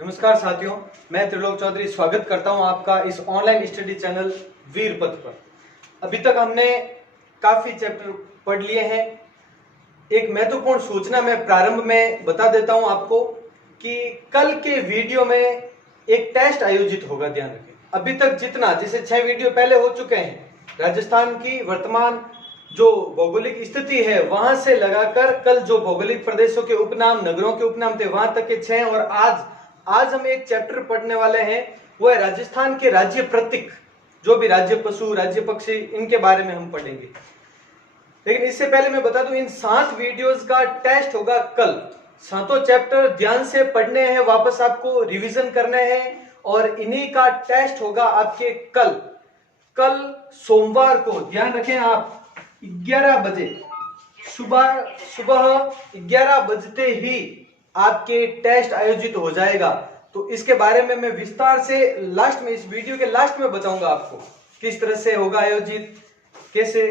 नमस्कार साथियों, मैं त्रिलोक चौधरी स्वागत करता हूं आपका इस ऑनलाइन स्टडी चैनल वीर पथ पर। अभी तक हमने काफी चैप्टर पढ़ लिए हैं। एक महत्वपूर्ण सूचना मैं प्रारंभ में बता देता हूं आपको कि कल के वीडियो में एक टेस्ट आयोजित होगा, ध्यान रखें। अभी तक जितना, जैसे 6 वीडियो पहले हो चुके हैं, राजस्थान की वर्तमान जो भौगोलिक स्थिति है वहां से लगाकर कल जो भौगोलिक प्रदेशों के उपनाम, नगरों के उपनाम थे, वहां तक के 6, और आज हम एक चैप्टर पढ़ने वाले हैं, वो है राजस्थान के राज्य प्रतीक। जो भी राज्य पशु, राज्य पक्षी, इनके बारे में हम पढ़ेंगे। लेकिन इससे पहले मैं बता दूं, इन 7 वीडियोस का टेस्ट होगा कल। 7 चैप्टर ध्यान से पढ़ने हैं, वापस आपको रिवीजन करने हैं, और इन्हीं का टेस्ट होगा आपके कल सोमवार को। ध्यान रखें आप, 11 बजे सुबह 11 बजते ही आपके टेस्ट आयोजित हो जाएगा। तो इसके बारे में मैं विस्तार से लास्ट में, इस वीडियो के लास्ट में बताऊंगा आपको किस तरह से होगा आयोजित, कैसे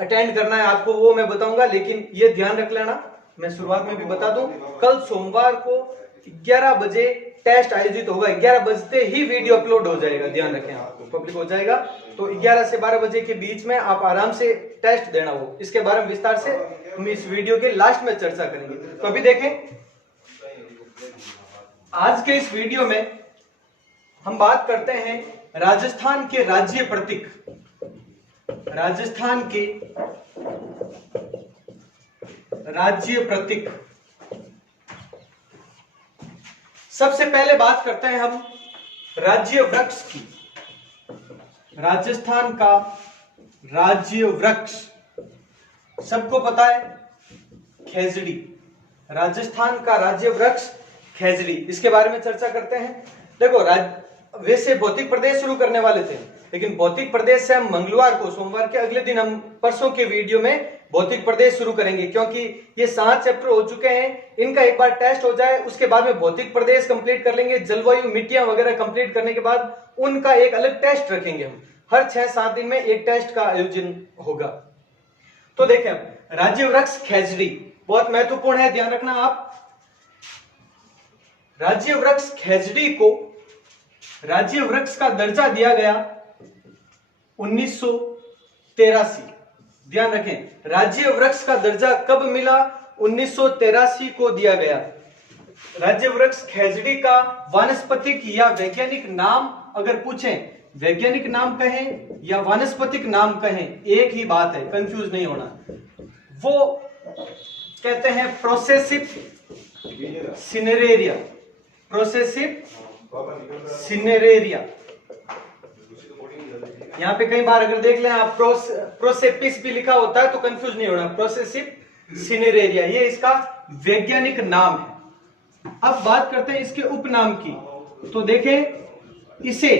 अटेंड करना है आपको, वो मैं बताऊंगा। लेकिन ये ध्यान रख लेना, मैं शुरुआत में भी बता दूं, कल सोमवार को 11 बजे टेस्ट आयोजित होगा। 11 बजते ही वीडियो अपलोड हो जाएगा, ध्यान रखें, आपको पब्लिक हो जाएगा। तो 11 से 12 बजे के बीच में आप आराम से टेस्ट देना हो। इसके बारे में विस्तार से हम इस वीडियो के लास्ट में चर्चा करेंगे। तो अभी देखें, आज के इस वीडियो में हम बात करते हैं राजस्थान के राज्य प्रतीक। राजस्थान के राज्य प्रतीक। सबसे पहले बात करते हैं हम राज्य वृक्ष की। राजस्थान का राज्य वृक्ष सबको पता है, खेजड़ी। राजस्थान का राज्य वृक्ष खेजड़ी, इसके बारे में चर्चा करते हैं। देखो, वैसे भौतिक प्रदेश शुरू करने वाले थे, लेकिन भौतिक प्रदेश से हम मंगलवार को, सोमवार के अगले दिन, हम परसों के वीडियो में भौतिक प्रदेश शुरू करेंगे, क्योंकि ये 7 चैप्टर हो चुके हैं। इनका एक बार टेस्ट हो जाए, उसके बाद में भौतिक प्रदेश कंप्लीट कर लेंगे। जलवायु, मिट्टियां वगैरह कंप्लीट करने के बाद उनका एक अलग टेस्ट रखेंगे हम। हर 6-7 दिन में एक टेस्ट का आयोजन होगा। तो देखें, राज्य वृक्ष खेजड़ी बहुत महत्वपूर्ण है, ध्यान रखना आप। राज्य वृक्ष खेजड़ी को राज्य वृक्ष का दर्जा दिया गया 1983। ध्यान रखें, राज्य वृक्ष का दर्जा कब मिला? 1983 को दिया गया। राज्य वृक्ष खेजड़ी का वानस्पतिक या वैज्ञानिक नाम अगर पूछें, वैज्ञानिक नाम कहें या वानस्पतिक नाम कहें, एक ही बात है, कंफ्यूज नहीं होना। वो कहते हैं प्रोसेसिव सिनेरेरिया। Progressive cineraria. यहां पे कई बार अगर देख लें आप, प्रोसेपिस भी लिखा होता है, तो कंफ्यूज नहीं होना। प्रोसेसिव सिनेरेरिया, ये इसका वैज्ञानिक नाम है। अब बात करते हैं इसके उपनाम की। तो देखें, इसे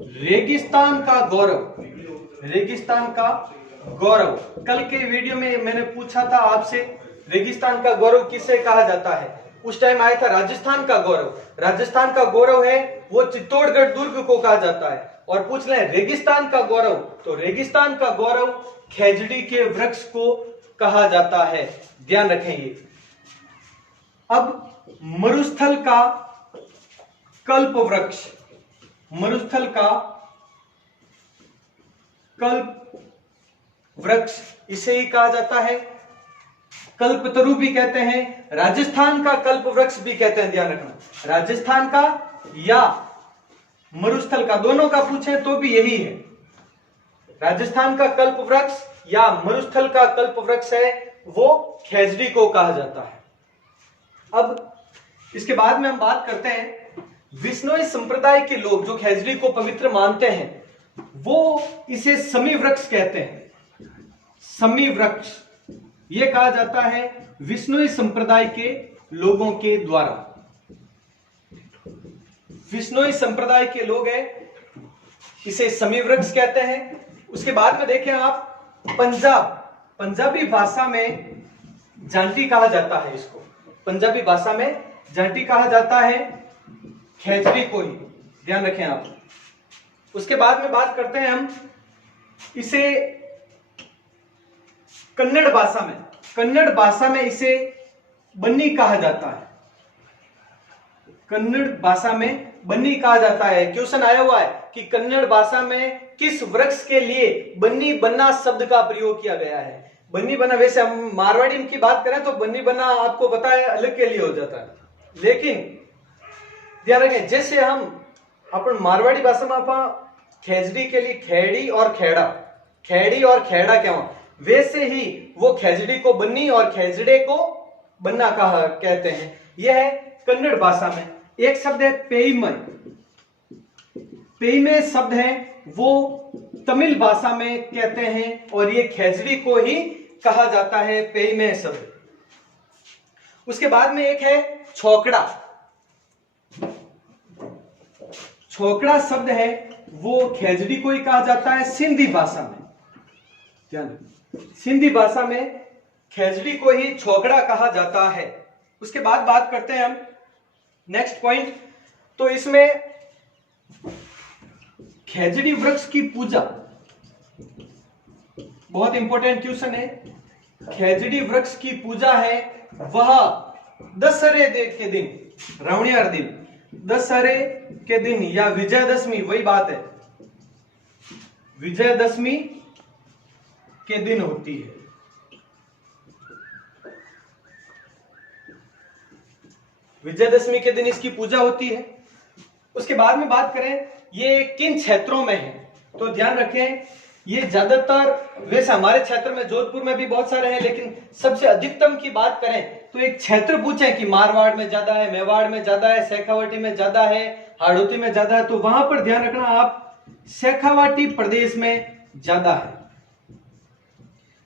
रेगिस्तान का गौरव, रेगिस्तान का गौरव, कल के वीडियो में मैंने पूछा था आपसे, रेगिस्तान का गौरव किसे कहा जाता है? उस टाइम आया था राजस्थान का गौरव। राजस्थान का गौरव है वो चित्तौड़गढ़ दुर्ग को कहा जाता है। और पूछ लें रेगिस्तान का गौरव, तो रेगिस्तान का गौरव खेजड़ी के वृक्ष को कहा जाता है, ध्यान रखें ये। अब मरुस्थल का कल्प वृक्ष, मरुस्थल का कल्प वृक्ष, इसे ही कहा जाता है कल्पतरु भी कहते हैं, राजस्थान का कल्प वृक्ष भी कहते हैं, ध्यान रखना। राजस्थान का या मरुस्थल का, दोनों का पूछें तो भी यही है। राजस्थान का कल्प वृक्ष या मरुस्थल का कल्प वृक्ष है, वो खेजड़ी को कहा जाता है। अब इसके बाद में हम बात करते हैं विश्नोई संप्रदाय के लोग जो खेजड़ी को पवित्र मानते हैं, वो इसे समी वृक्ष कहते हैं। समी वृक्ष ये कहा जाता है विश्नोई संप्रदाय के लोगों के द्वारा। विश्नोई संप्रदाय के लोग हैं, इसे समी वृक्ष कहते हैं। उसके बाद में देखें आप, पंजाबी भाषा में जांटी कहा जाता है इसको। पंजाबी भाषा में जांटी कहा जाता है खेजड़ी को ही, ध्यान रखें आप। उसके बाद में बात करते हैं हम इसे कन्नड़ भाषा में इसे बन्नी कहा जाता है। कन्नड़ भाषा में बन्नी कहा जाता है। क्वेश्चन आया हुआ है कि कन्नड़ भाषा में किस वृक्ष के लिए बन्नी बन्ना शब्द का प्रयोग किया गया है। बन्नी बन्ना, वैसे हम मारवाड़ी की बात करें तो बन्नी बन्ना आपको पता है अलग के लिए हो जाता है, लेकिन ध्यान रखें जैसे हम अपन मारवाड़ी भाषा में आप खेजड़ी के लिए खेड़ी और खेड़ा, खेड़ी और खेड़ा क्या हुआ, वैसे ही वो खेजड़ी को बन्नी और खेजड़े को बन्ना कहा कहते हैं। यह है कन्नड़ भाषा में। एक शब्द है पेईमय, पेईमय शब्द है वो तमिल भाषा में कहते हैं और ये खेजड़ी को ही कहा जाता है पेईमय शब्द। उसके बाद में एक है छोकड़ा, छोकड़ा शब्द है वो खेजड़ी को ही कहा जाता है सिंधी भाषा में। ध्यान, सिंधी भाषा में खेजड़ी को ही छोकड़ा कहा जाता है। उसके बाद बात करते हैं हम नेक्स्ट पॉइंट। तो इसमें खेजड़ी वृक्ष की पूजा बहुत इंपॉर्टेंट क्वेश्चन है। खेजड़ी वृक्ष की पूजा है वह दशहरे के दिन, रवणियार दिन, दशहरे के दिन या विजयदशमी, वही बात है, विजयदशमी के दिन होती है। विजयदशमी के दिन इसकी पूजा होती है। उसके बाद में बात करें ये किन क्षेत्रों में है, तो ध्यान रखें ये ज्यादातर, वैसे हमारे क्षेत्र में जोधपुर में भी बहुत सारे हैं, लेकिन सबसे अधिकतम की बात करें तो एक क्षेत्र पूछे कि मारवाड़ में ज्यादा है, मेवाड़ में ज्यादा है, शेखावाटी में ज्यादा है, हाड़ौती में ज्यादा है, तो वहां पर ध्यान रखना आप शेखावाटी प्रदेश में ज्यादा है।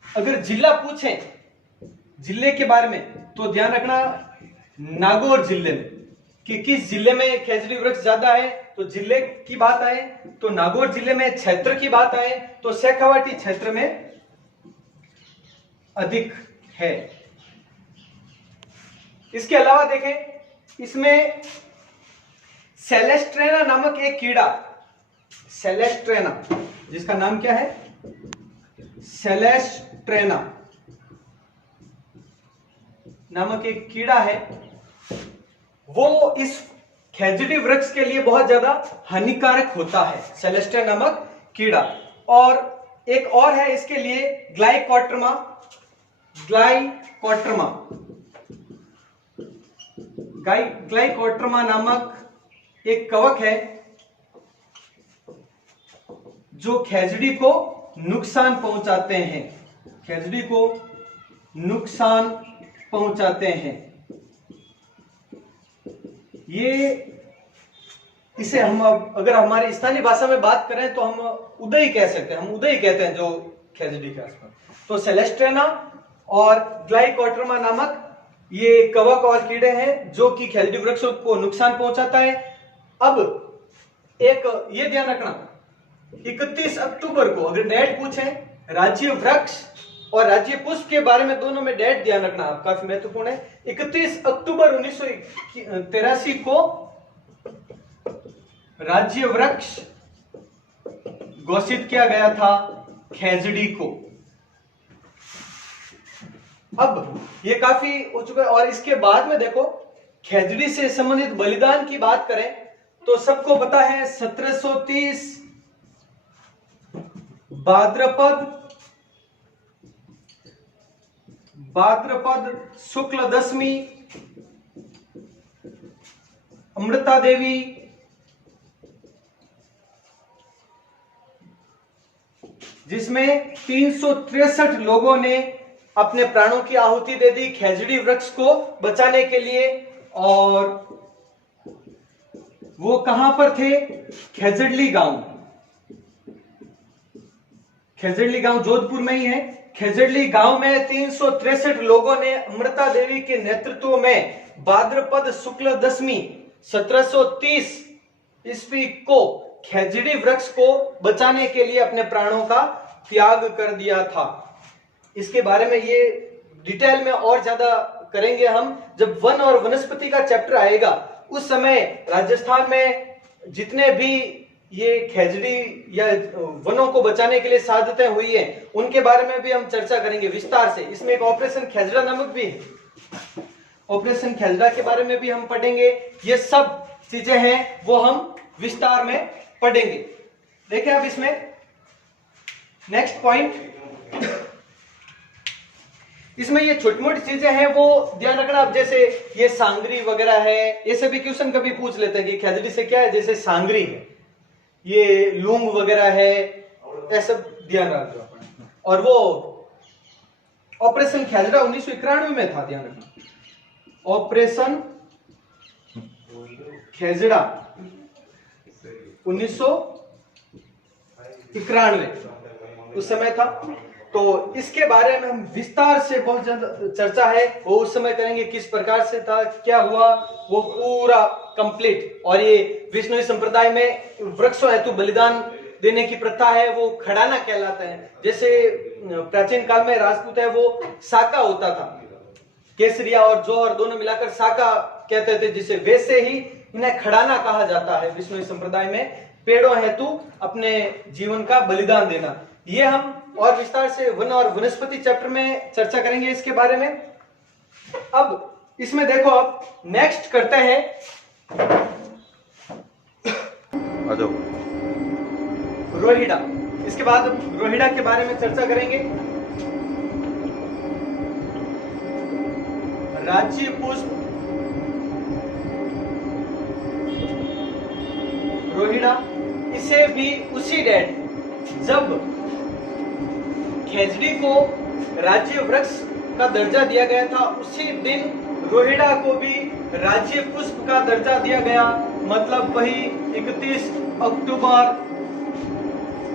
अगर जिला पूछे जिले के बारे में तो ध्यान रखना नागौर जिले में कि किस जिले में खेजड़ी वृक्ष ज्यादा है, तो जिले की बात आए तो नागौर जिले में, क्षेत्र की बात आए तो शेखावाटी क्षेत्र में अधिक है। इसके अलावा देखें इसमें सेलेस्ट्रेना नामक एक कीड़ा, सेलेस्ट्रेना जिसका नाम क्या है, सेलेस्ट्रेना नामक एक कीड़ा है, वो इस खेजड़ी वृक्ष के लिए बहुत ज्यादा हानिकारक होता है, सेलेस्ट्रेना नामक कीड़ा। और एक और है इसके लिए ग्लाइकोट्रमा, ग्लाइकोट्रमा, ग्लाइकोट्रमा नामक एक कवक है जो खेजड़ी को नुकसान पहुंचाते हैं, खेजड़ी को नुकसान पहुंचाते हैं। ये इसे हम अगर हमारी स्थानीय भाषा में बात करें तो हम उदय कह सकते हैं, हम उदय कहते हैं जो खेजड़ी के आसपास। तो सेलेस्ट्रेना और ग्लाइकोट्रमा नामक ये कवक और कीड़े हैं जो कि खेजड़ी वृक्ष को नुकसान पहुंचाता है। अब एक ये ध्यान रखना 31 अक्टूबर को अगर डेट पूछे राज्य वृक्ष और राज्य पुष्प के बारे में, दोनों में डेट ध्यान रखना आप, काफी महत्वपूर्ण है। 31 अक्टूबर 1983 को राज्य वृक्ष घोषित किया गया था खेजड़ी को। अब ये काफी हो चुका है। और इसके बाद में देखो खेजड़ी से संबंधित बलिदान की बात करें तो सबको पता है 1730 भाद्रपद शुक्ल दशमी अमृता देवी जिसमें 363 लोगों ने अपने प्राणों की आहुति दे दी खेजड़ी वृक्ष को बचाने के लिए। और वो कहां पर थे, खेजड़ली गांव, खेजड़ली गांव जोधपुर में ही है। खेजड़ली गांव में 363 लोगों ने अमृता देवी के नेतृत्व में भाद्रपद शुक्ल दशमी 1730 ईस्वी को खेजड़ी वृक्ष को बचाने के लिए अपने प्राणों का त्याग कर दिया था। इसके बारे में ये डिटेल में और ज्यादा करेंगे हम जब वन और वनस्पति का चैप्टर आएगा। उस समय राजस्थान में जितने भी ये खेजड़ी या वनों को बचाने के लिए साधतें हुई हैं उनके बारे में भी हम चर्चा करेंगे विस्तार से। इसमें एक ऑपरेशन खेजड़ा नामक भी है। ऑपरेशन खेजड़ा के बारे में भी हम पढ़ेंगे। ये सब चीजें हैं वो हम विस्तार में पढ़ेंगे। देखें अब इसमें नेक्स्ट पॉइंट, इसमें ये छोटी मोटी चीजें हैं वो ध्यान रखना। अब जैसे ये सांगरी वगैरह है, ये सभी क्वेश्चन कभी पूछ लेते हैं कि खेजड़ी से क्या है, जैसे सांगरी है, ये लूंग वगैरह है, ऐसा ध्यान रखो अपना। और वो ऑपरेशन खेजड़ा 1991 में था, ध्यान रखना। ऑपरेशन खेजड़ा 1991 उस समय था। तो इसके बारे में हम विस्तार से बहुत ज्यादा चर्चा है वो उस समय करेंगे, किस प्रकार से था, क्या हुआ, वो पूरा कंप्लीट। और ये विष्णु संप्रदाय में वृक्षों हेतु बलिदान देने की प्रथा है, वो खड़ाना कहलाता है। जैसे प्राचीन काल में राजपूत है वो साका होता था, केसरिया और जौहर दोनों मिलाकर साका कहते थे, जिसे वैसे ही इन्हें खड़ाना कहा जाता है विष्णु संप्रदाय में, पेड़ों हेतु अपने जीवन का बलिदान देना। ये हम और विस्तार से वन और वनस्पति चैप्टर में चर्चा करेंगे इसके बारे में। अब इसमें देखो, अब नेक्स्ट करते हैं रोहिड़ा। इसके बाद रोहिड़ा के बारे में चर्चा करेंगे। राज्य पुष्प रोहिड़ा, इसे भी उसी डेट जब खेजड़ी को राज्य वृक्ष का दर्जा दिया गया था, उसी दिन रोहिड़ा को भी राज्य पुष्प का दर्जा दिया गया। मतलब वही 31 अक्टूबर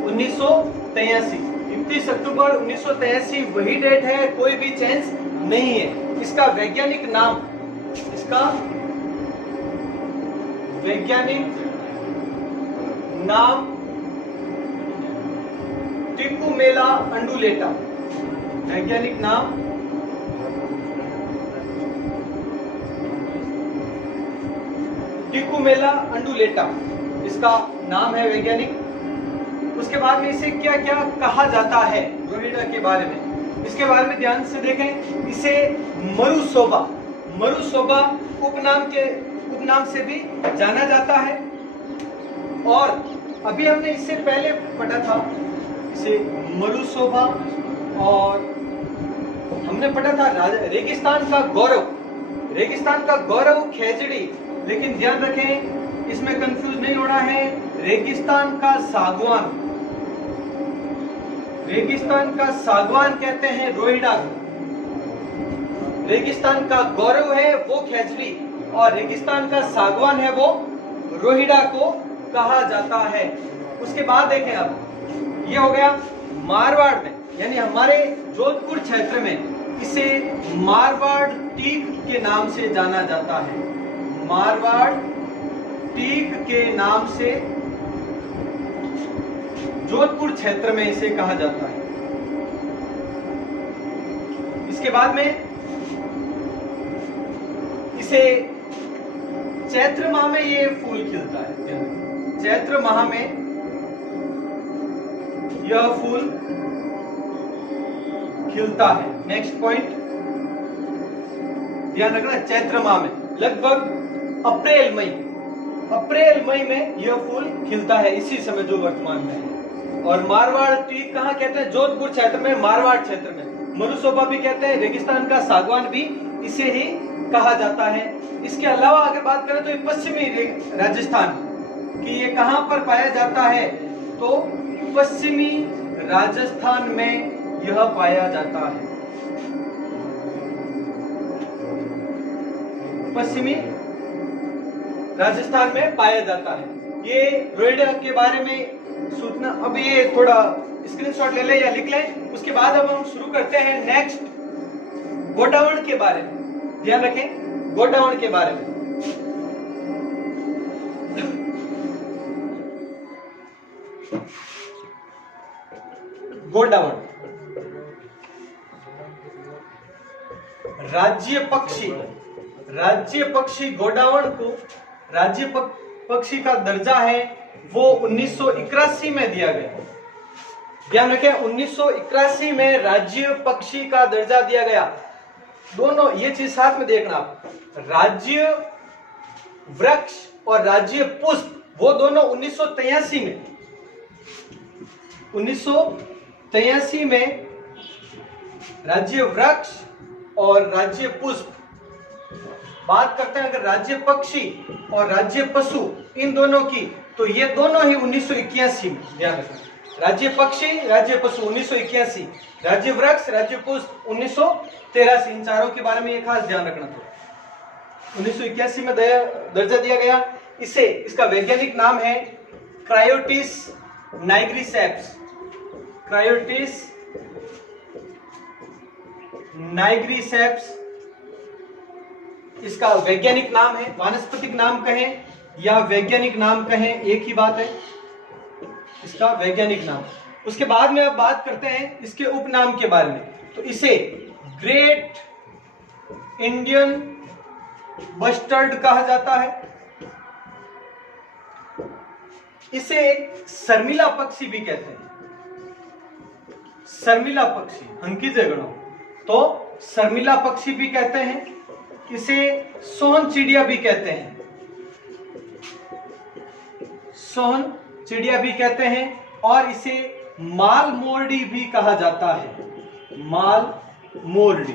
1983। 31 अक्टूबर 1983 वही डेट है, कोई भी चेंज नहीं है। इसका वैज्ञानिक नाम टिकुमेला अंडुलेटा। वैज्ञानिक नाम टिकुमेला अंडुलेटा, इसका नाम है वैज्ञानिक। उसके बाद में इसे क्या क्या कहा जाता है रोहिड़ा के बारे में, इसके बारे में ध्यान से देखें। इसे मरुसोबा उपनाम से भी जाना जाता है। और अभी हमने इससे पहले पढ़ा था इसे मरुसोबा, और हमने पढ़ा था रेगिस्तान का गौरव खेजड़ी। लेकिन ध्यान रखें, इसमें कंफ्यूज नहीं होना है। रेगिस्तान का सागवान कहते हैं रोहिड़ा को। रेगिस्तान का गौरव है वो खेजड़ी, और रेगिस्तान का सागवान है वो रोहिड़ा को कहा जाता है। उसके बाद देखें, अब ये हो गया मारवाड़ में, यानी हमारे जोधपुर क्षेत्र में इसे मारवाड़ टीक के नाम से जाना जाता है। मारवाड़ टीक के नाम से जोधपुर क्षेत्र में इसे कहा जाता है। इसके बाद में इसे चैत्र माह में ये फूल खिलता है। चैत्र माह में यह फूल खिलता है। नेक्स्ट पॉइंट ध्यान रखना, चैत्र माह में लगभग अप्रैल मई में यह फूल खिलता है, इसी समय जो वर्तमान में है। और मारवाड़ टीक कहाँ कहते हैं? जोधपुर क्षेत्र में, मारवाड़ क्षेत्र में। मरुसोबा भी कहते हैं, रेगिस्तान का सागवान भी इसे ही कहा जाता है। इसके अलावा अगर बात करें तो पश्चिमी राजस्थान कि ये कहां पर पाया जाता है, तो पश्चिमी राजस्थान में यह पाया जाता है। पश्चिमी राजस्थान में पाया जाता है। ये रोहिड़ा के बारे में सूचना, अब ये थोड़ा स्क्रीनशॉट ले ले या लिख लें। उसके बाद अब हम शुरू करते हैं नेक्स्ट गोडावण के बारे में। ध्यान रखें, गोडावण के बारे में। गोडावण राज्य पक्षी गोडावण को राज्य पक्षी का दर्जा है वो 1981 में दिया गया। ध्यान रखें, 1981 में राज्य पक्षी का दर्जा दिया गया। दोनों ये चीज साथ में देखना आप, राज्य वृक्ष और राज्य पुष्प वो दोनों 1983 में राज्य वृक्ष और राज्य पुष्प। बात करते हैं अगर राज्य पक्षी और राज्य पशु इन दोनों की, तो ये दोनों ही 1981 में, ध्यान रखना, राज्य पक्षी राज्य पशु 1981, राज्य वृक्ष राज्य पुष्प 1983, इन चारों के बारे में ये खास ध्यान रखना था। 1981 में दर्जा दिया गया इसे। इसका वैज्ञानिक नाम है क्रायोटिस नाइग्रिसेप्स, क्रायोटिस नाइग्रिसेप्स इसका वैज्ञानिक नाम है। वानस्पतिक नाम कहें या वैज्ञानिक नाम कहें एक ही बात है, इसका वैज्ञानिक नाम। उसके बाद में अब बात करते हैं इसके उपनाम के बारे में। तो इसे ग्रेट इंडियन बस्टर्ड कहा जाता है। इसे एक शर्मिला पक्षी भी कहते हैं, शर्मिला पक्षी अंकित गणों, तो शर्मिला पक्षी भी कहते हैं। इसे सोन चिड़िया भी कहते हैं, सोन चिड़िया भी कहते हैं, और इसे माल मोरडी भी कहा जाता है, माल मोरडी।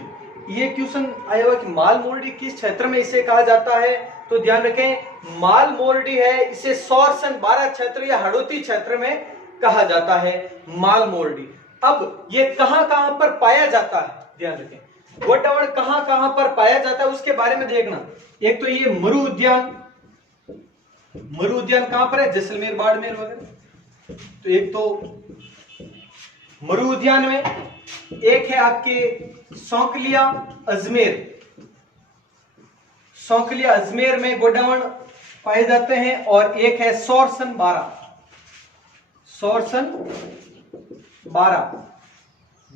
ये क्वेश्चन आया हुआ कि माल मोरडी किस क्षेत्र में इसे कहा जाता है, तो ध्यान रखें माल मोरडी है इसे सौरसन 12 क्षेत्र या हड़ौती क्षेत्र में कहा जाता है, माल मोरडी। अब ये कहां कहां पर पाया जाता है, ध्यान रखें गोडावण कहां कहां पर पाया जाता है उसके बारे में देखना। एक तो ये मरु उद्यान, मरु उद्यान कहां पर है, जैसलमेर बाड़मेर वगैरह। तो एक तो मरु उद्यान में, एक है आपके सौंकलिया अजमेर, सौंकलिया अजमेर में गोडावण पाए जाते हैं, और एक है सौरसन 12, सौरसन 12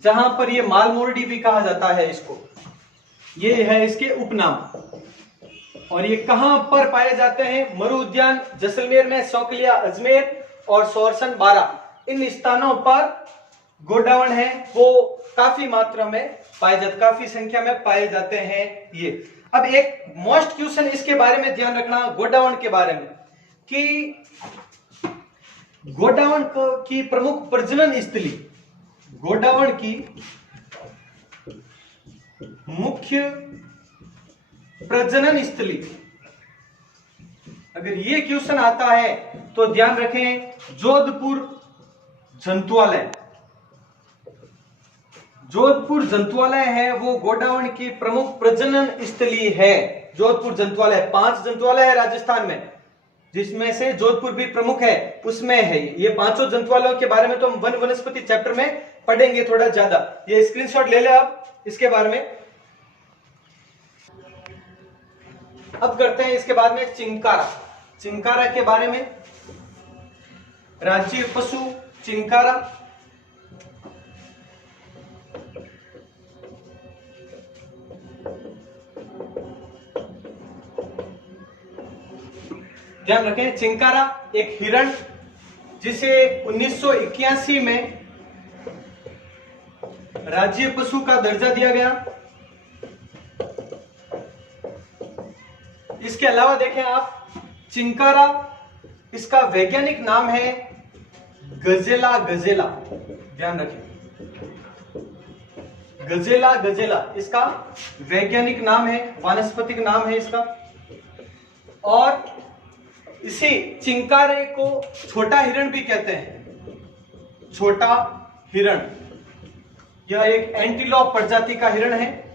जहां पर ये माल मोरडी भी कहा जाता है इसको। ये है इसके उपनाम। और ये कहां पर पाए जाते हैं, मरु उद्यान जैसलमेर में, सौंकलिया अजमेर और सौरसन 12, इन स्थानों पर गोडावण है वो काफी मात्रा में पाए जाते, काफी संख्या में पाए जाते हैं ये। अब एक मोस्ट क्वेश्चन इसके बारे में ध्यान रखना गोडावण के बारे में, कि गोडावण की प्रमुख प्रजनन स्थली, गोडावण की मुख्य प्रजनन स्थली, अगर ये क्वेश्चन आता है तो ध्यान रखें जोधपुर जंतुआलय, जोधपुर जंतुआलय है वो गोडावण की प्रमुख प्रजनन स्थली है। जोधपुर जंतुआलय, 5 जंतुआलय है राजस्थान में, जिसमें से जोधपुर भी प्रमुख है, उसमें है ये 5 जंतुआलयों के बारे में तो हम वन वनस्पति चैप्टर में पढ़ेंगे थोड़ा ज्यादा। ये स्क्रीनशॉट ले ले आप इसके बारे में। अब करते हैं इसके बाद में चिंकारा, चिंकारा के बारे में। राज्य पशु चिंकारा, ध्यान रखें चिंकारा एक हिरण जिसे 1981 में राज्य पशु का दर्जा दिया गया। इसके अलावा देखें आप चिंकारा, इसका वैज्ञानिक नाम है गजेला गजेला, ध्यान रखें गजेला गजेला इसका वैज्ञानिक नाम है, वानस्पतिक नाम है इसका। और इसी चिंकारे को छोटा हिरण भी कहते हैं, छोटा हिरण। यह एक एंटीलोप प्रजाति का हिरण है,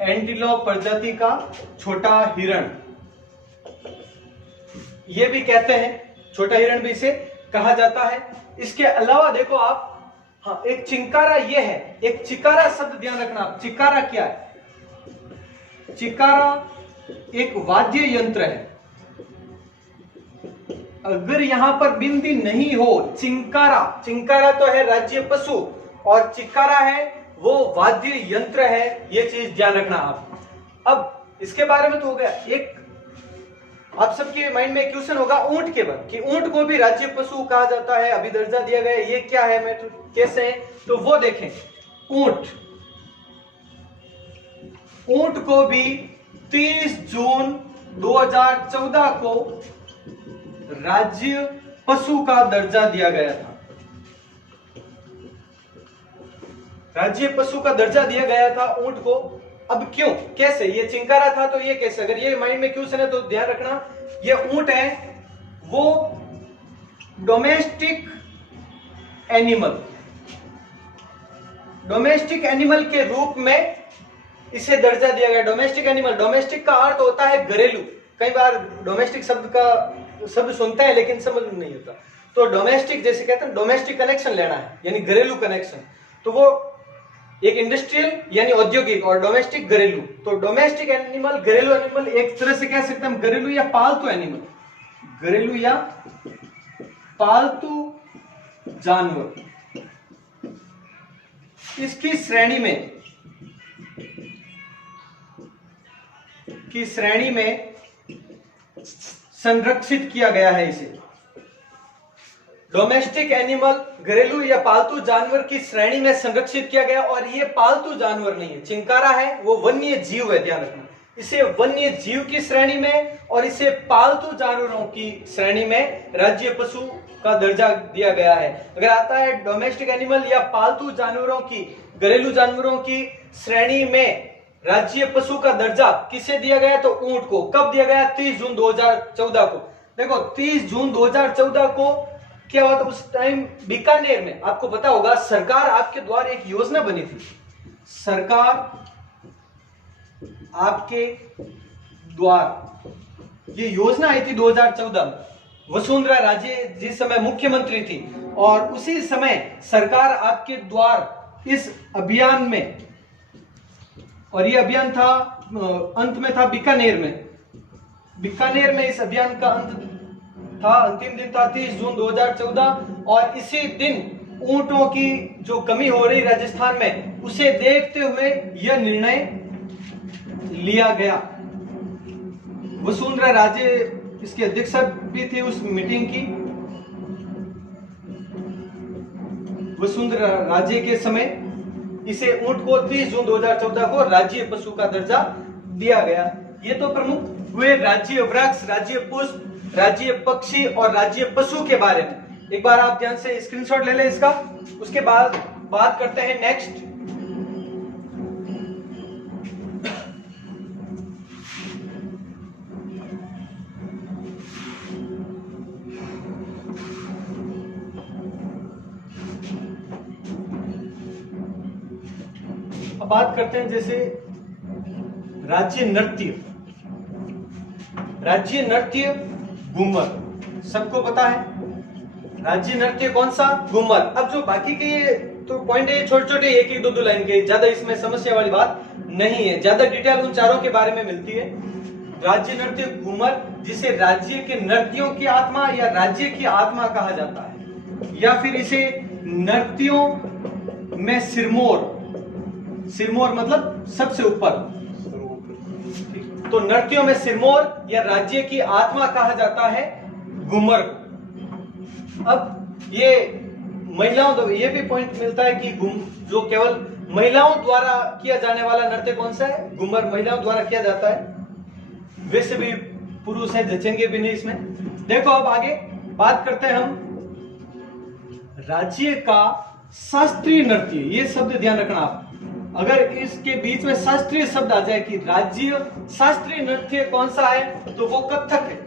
एंटीलोप प्रजाति का छोटा हिरण ये भी कहते हैं, छोटा हिरण भी इसे कहा जाता है। इसके अलावा देखो आप, हाँ एक चिंकारा ये है, एक चिकारा शब्द ध्यान रखना आप, चिकारा क्या है, चिकारा एक वाद्य यंत्र है। अगर यहां पर बिंदी नहीं हो, चिंकारा, चिंकारा तो है राज्य पशु और चिकारा है वो वाद्य यंत्र है, ये चीज ध्यान रखना आप। अब इसके बारे में तो हो गया। एक आप सबके माइंड में क्वेश्चन होगा ऊंट के बारे कि ऊंट को भी राज्य पशु कहा जाता है, अभी दर्जा दिया गया है, ये क्या है, मैं तो कैसे है, तो वो देखें। ऊंट ऊंट को भी 30 जून 2014 को राज्य पशु का दर्जा दिया गया था। राज्य पशु का दर्जा दिया गया था ऊंट को। अब क्यों, कैसे? ये चिंकारा था तो ये कैसे? अगर ये माइंड में क्वेश्चन है तो ध्यान रखना, ये ऊंट है वो डोमेस्टिक एनिमल, डोमेस्टिक एनिमल के रूप में इसे दर्जा दिया गया। डोमेस्टिक एनिमल, डोमेस्टिक का अर्थ होता है घरेलू। कई बार डोमेस्टिक शब्द सुनते हैं लेकिन समझ में नहीं होता। तो डोमेस्टिक जैसे कहते हैं डोमेस्टिक कनेक्शन लेना है, यानी घरेलू कनेक्शन, तो वो एक इंडस्ट्रियल यानी औद्योगिक, और डोमेस्टिक घरेलू। तो डोमेस्टिक एनिमल, घरेलू एनिमल, एक तरह से कह सकते हैं हम घरेलू या पालतू एनिमल, घरेलू या पालतू जानवर। इसकी श्रेणी में संरक्षित किया गया है इसे। डोमेस्टिक एनिमल, घरेलू या पालतू जानवर की श्रेणी में संरक्षित किया गया, और ये पालतू जानवर नहीं है। चिंकारा है वो वन्य जीव है, ध्यान रखना। इसे वन्य जीव की श्रेणी में और इसे पालतू जानवरों की श्रेणी में राज्य पशु का दर्जा दिया गया है। अगर आता है डोमेस्टिक एनिमल या पालतू जानवरों की, घरेलू जानवरों की श्रेणी में राज्य पशु का दर्जा किसे दिया गया? तो ऊंट को। कब दिया गया? 30 जून 2014 को। देखो 30 जून 2014 को क्या हुआ था उस टाइम बीकानेर में, आपको पता होगा, सरकार आपके द्वारा एक योजना बनी थी। सरकार आपके द्वार ये योजना आई थी 2014 में। वसुंधरा राजे जिस समय मुख्यमंत्री थी, और उसी समय सरकार आपके द्वार इस अभियान में, और ये अभियान था अंत में था बीकानेर में इस अभियान का अंत था, अंतिम दिन था 30 जून 2014, और इसी दिन ऊंटों की जो कमी हो रही राजस्थान में, उसे देखते हुए यह निर्णय लिया गया। वसुंधरा राजे इसकी अध्यक्षा भी थी उस मीटिंग की। वसुंधरा राजे के समय इसे ऊंट को 30 जून 2014 को राज्य पशु का दर्जा दिया गया। ये तो प्रमुख हुए राज्य वृक्ष, राज्य पुष्प, राज्य पक्षी और राज्य पशु के बारे में। एक बार आप ध्यान से स्क्रीनशॉट ले लें इसका। उसके बाद बात करते हैं नेक्स्ट। अब बात करते हैं जैसे राज्य नृत्य। राज्य नृत्य घूमर, सबको पता है राज्य नृत्य कौन सा? घूमर। अब जो बाकी के तो पॉइंट है छोटे छोटे, एक एक दो लाइन के, ज्यादा इसमें समस्या वाली बात नहीं है। ज्यादा डिटेल उन चारों के बारे में मिलती है। राज्य नृत्य घूमर, जिसे राज्य के नृत्यों की आत्मा या राज्य की आत्मा कहा जाता है, या फिर इसे नृत्यों में सिरमौर, सिरमौर मतलब सबसे ऊपर, तो नृत्यों में सिरमौर या राज्य की आत्मा कहा जाता है घूमर को। अब ये महिलाओं, ये भी पॉइंट मिलता है कि जो केवल महिलाओं द्वारा किया जाने वाला नृत्य कौन सा है? घूमर महिलाओं द्वारा किया जाता है। वैसे भी पुरुष है, जचेंगे भी नहीं इसमें। देखो अब आगे बात करते हैं हम राज्य का शास्त्रीय नृत्य। ये शब्द ध्यान रखना आप, अगर इसके बीच में शास्त्रीय शब्द आ जाए कि राज्य शास्त्रीय नृत्य कौन सा है, तो वो कथक है।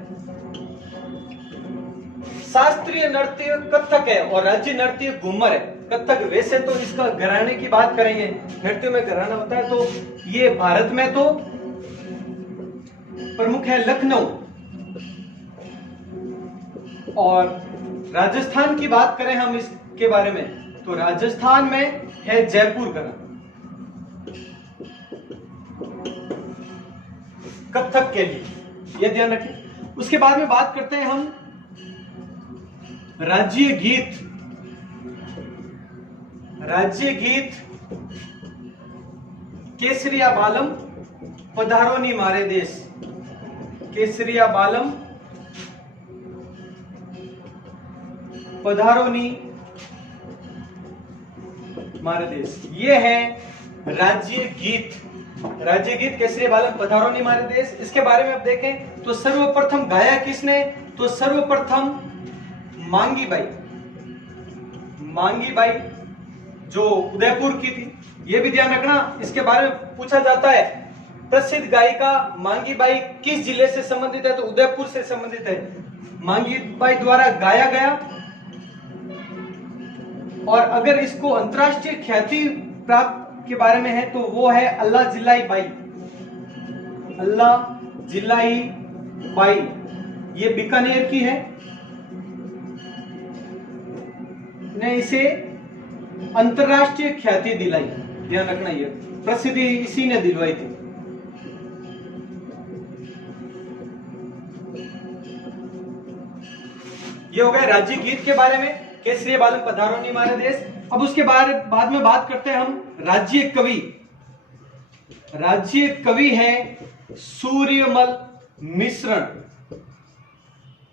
शास्त्रीय नृत्य कथक है और राज्य नृत्य घूमर है। कथक वैसे तो इसका घराने की बात करेंगे, नृत्य में घराना होता है, तो ये भारत में तो प्रमुख है लखनऊ, और राजस्थान की बात करें हम इसके बारे में, तो राजस्थान में है जयपुर का कथक के लिए, ये ध्यान रखें। उसके बाद में बात करते हैं हम राज्य गीत। राज्य गीत केसरिया बालम पधारोनी मारे देश। केसरिया बालम पधारोनी मारे देश, ये है राज्य गीत राज्य गीत केसरी बालम पधारो निमारे देश, इसके बारे में अब देखें तो सर्वप्रथम गाया किसने, तो सर्वप्रथम मांगी बाई, मांगी बाई जो उदयपुर की थी, ये भी ध्यान रखना, इसके बारे में पूछा जाता है। प्रसिद्ध गायिका मांगी बाई किस जिले से संबंधित है, तो उदयपुर से संबंधित है। मांगी बाई द्वारा गाया गया, और अगर इसको अंतरराष्ट्रीय ख्याति प्राप्त के बारे में है तो वो है अल्लाह जिलाई बाई, अल्लाह जिलाई बाई, ये बीकानेर की है, ने इसे अंतरराष्ट्रीय ख्याति दिलाई, ध्यान रखना, ये प्रसिद्धि इसी ने दिलवाई थी। ये हो गया राज्य गीत के बारे में, केसरी बालम पधारो निमारे देश। अब उसके बाद में बात करते हैं हम राज्य कवि। राज्य कवि है सूर्यमल मिश्रण,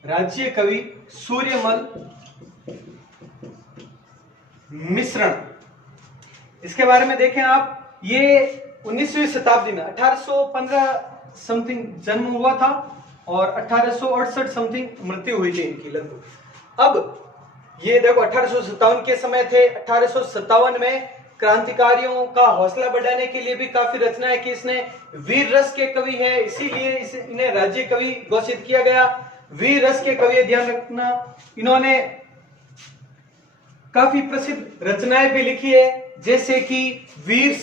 राज्य कवि सूर्यमल मिश्रण। इसके बारे में देखें आप, ये 19वीं शताब्दी में 1815 समथिंग जन्म हुआ था और 1868 समथिंग मृत्यु हुई थी इनकी लगभग। अब ये देखो 1857 के समय थे, 1857 में क्रांतिकारियों का हौसला बढ़ाने के लिए भी काफी रचनाएं की इसने। वीर रस के कवि है, इसीलिए इन्हें राज्य कवि घोषित किया गया। वीर रस के कवि, ध्यान रखना, इन्होंने काफी प्रसिद्ध रचनाएं भी लिखी है, जैसे कि वीर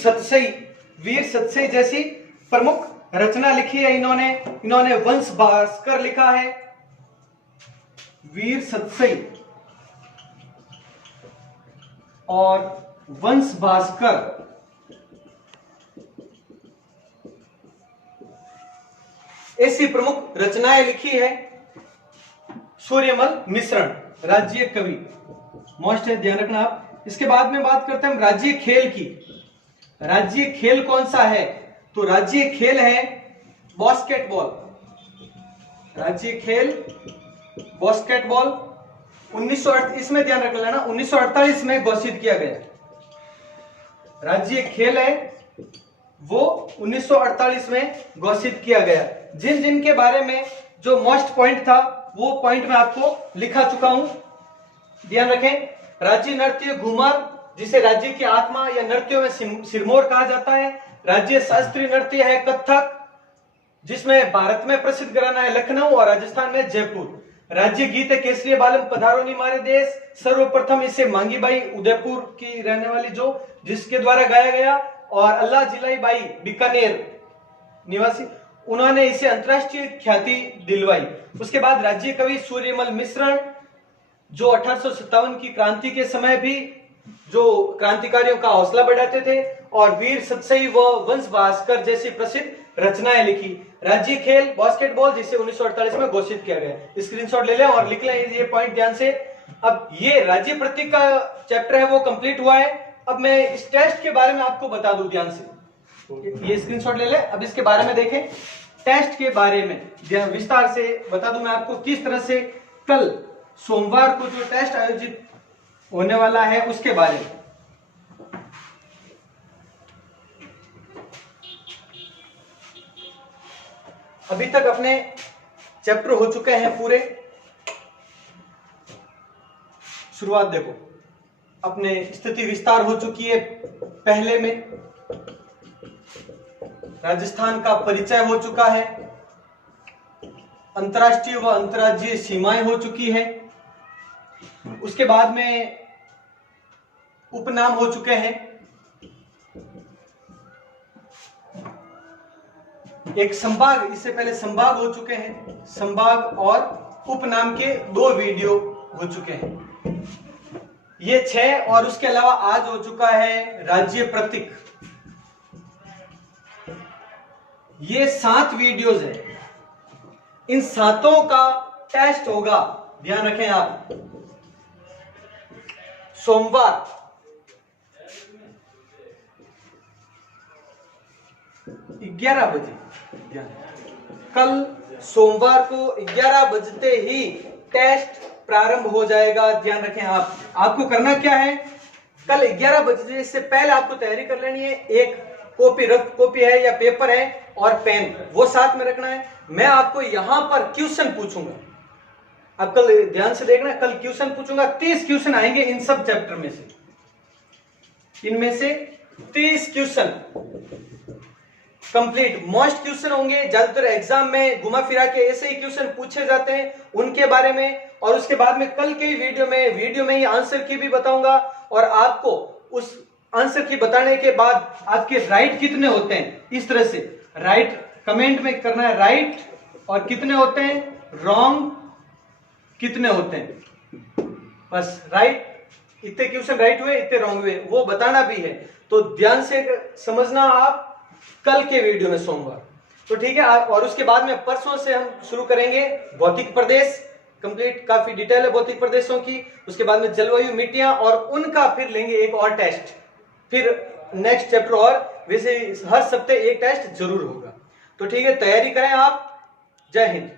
सतसई जैसी प्रमुख रचना लिखी है इन्होंने वंश भास्कर लिखा है, वीर सतसई और वंश भास्कर, ऐसी प्रमुख रचनाएं लिखी है सूर्यमल मिश्रण, राज्य कवि मोस्ट है, ध्यान रखना आप। इसके बाद में बात करते हैं हम राज्य खेल की। राज्य खेल कौन सा है, तो राज्य खेल है बास्केटबॉल, राज्य खेल बास्केटबॉल। 1948 इसमें ध्यान रख लेना, 1948 में घोषित किया गया राज्य खेल है वो 1948 में घोषित किया गया। जिन जिन के बारे में जो मोस्ट पॉइंट था वो पॉइंट मैं आपको लिखा चुका हूं, ध्यान रखें। राज्य नृत्य घूमर, जिसे राज्य की आत्मा या नृत्यों में सिरमौर कहा जाता है। राज्य शास्त्रीय नृत्य है कथक, जिसमें भारत में प्रसिद्ध घराना है लखनऊ और राजस्थान में जयपुर। राज्य गीत है केसरी बालम पधारो निमारे देश, सर्वप्रथम इसे मांगी बाई उदयपुर की रहने वाली जो जिसके द्वारा गाया गया, और अल्लाह जिलाई बाई बीकानेर निवासी, उन्होंने इसे अंतरराष्ट्रीय ख्याति दिलवाई। उसके बाद राज्य कवि सूर्यमल मिश्रण, जो 1857 की क्रांति के समय भी जो क्रांतिकारियों का हौसला बढ़ाते थे, और वीर सतसई व वंश भास्कर जैसी प्रसिद्ध रचनाएं लिखी। राज्य खेल बास्केटबॉल, जिसे 1948 में घोषित किया गया। स्क्रीनशॉट ले लें और लिख लें ये पॉइंट ध्यान से। अब ये राज्य प्रतीक का चैप्टर है वो कंप्लीट हुआ है। अब मैं इस टेस्ट के बारे में आपको बता दूं ध्यान से, ये स्क्रीनशॉट ले लें। अब इसके बारे में देखें, टेस्ट के बारे में विस्तार से बता दूं मैं आपको किस तरह से कल सोमवार को जो टेस्ट आयोजित होने वाला है उसके बारे में। अभी तक अपने चैप्टर हो चुके हैं पूरे। शुरुआत देखो, अपने स्थिति विस्तार हो चुकी है। पहले में राजस्थान का परिचय हो चुका है, अंतर्राष्ट्रीय व अंतर्राज्यीय सीमाएं हो चुकी है। उसके बाद में उपनाम हो चुके हैं। एक संभाग, इससे पहले संभाग हो चुके हैं, संभाग और उपनाम के 2 वीडियो हो चुके हैं। ये 6, और उसके अलावा आज हो चुका है राज्य प्रतीक। ये 7 वीडियोज है। इन 7 का टेस्ट होगा, ध्यान रखें आप, सोमवार 11 बजे। कल सोमवार को 11 बजते ही टेस्ट प्रारंभ हो जाएगा, ध्यान रखें आप। आपको करना क्या है, कल 11 बजे से पहले आपको तैयारी कर लेनी है। एक कॉपी, रफ कॉपी है या पेपर है और पेन, वो साथ में रखना है। मैं आपको यहां पर क्वेश्चन पूछूंगा, अब कल ध्यान से देखना, कल क्वेश्चन पूछूंगा, 30 क्वेश्चन आएंगे इन सब चैप्टर में से, इनमें से 30 क्वेश्चन कंप्लीट मोस्ट क्वेश्चन होंगे। ज्यादातर एग्जाम में घुमा फिरा के ऐसे ही क्वेश्चन पूछे जाते हैं उनके बारे में, और उसके बाद में कल के वीडियो में ही आंसर की भी बताऊंगा, और आपको उस आंसर की बताने के बाद आपके राइट कितने होते हैं, इस तरह से राइट कमेंट में करना है, राइट और कितने होते हैं, रॉन्ग कितने होते हैं, बस राइट इतने क्वेश्चन राइट हुए, इतने रॉन्ग हुए, वो बताना भी है। तो ध्यान से समझना आप कल के वीडियो में सोमवार, तो ठीक है। और उसके बाद में परसों से हम शुरू करेंगे भौतिक प्रदेश कंप्लीट, काफी डिटेल है भौतिक प्रदेशों की। उसके बाद में जलवायु मिट्टियां, और उनका फिर लेंगे एक और टेस्ट, फिर नेक्स्ट चैप्टर, और वैसे हर सप्ताह एक टेस्ट जरूर होगा। तो ठीक है, तैयारी करें आप। जय हिंद।